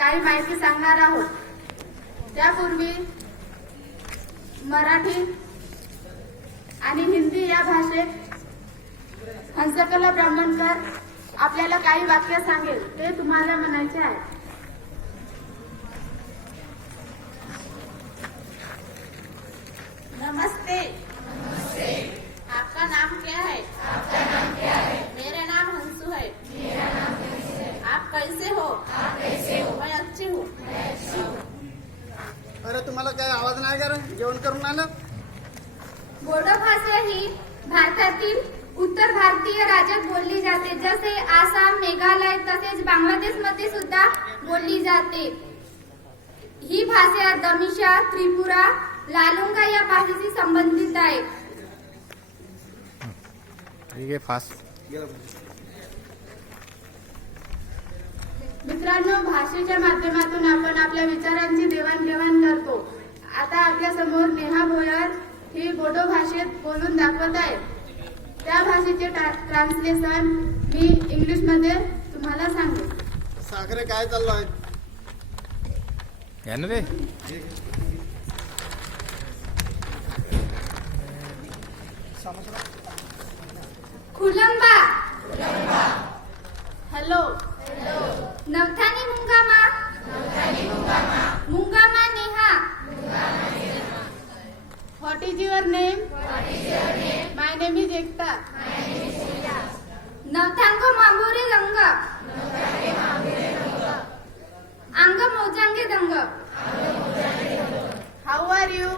काही माहिती सांगणार आहोत. त्यापूर्वी मराठी आणि हिंदी या भाषेत हंसकला ब्राह्मणकर आपल्याला काही वाक्य सांगेल, ते तुम्हाला म्हणायचे आहे. नमस्ते. आपका नाम क्या है? मेरा नाम हंसू है. आप कैसे हो? मैं अच्छी हूँ. अरे तुम्हाला काय आवाज नाही का रे? जेवण करून आलं? बोडो भाषा ही भारतातील उत्तर भारतीय राज्यात बोलली जाते, जसे आसाम, मेघालय तसेच बांगलादेशमध्ये सुद्धा बोलली जाते. ही भाषा दमिशा, त्रिपुरा, लालुंगा या भाषेशी संबंधित आहे. ठीक आहे, फास्ट. मित्रांनो, भाषेच्या माध्यमातून आपण आपल्या विचारांची देवाणघेवाण करतो. आता आपल्या समोर नेहा भोयर ही बोडो भाषेत बोलून दाखवत आहे. त्या भाषेचे ट्रान्सलेशन मी इंग्लिश मध्ये तुम्हाला सांगेन. साखरे काय चाललो आहे? या ना रे. खुलंबा. हॅलो. नवथानी मुंगामा. मुंगामा Neha. What is your name? My name is Ekta. नवथांग मांबोरे रंग. अंग मोजांगे दंग. How are you?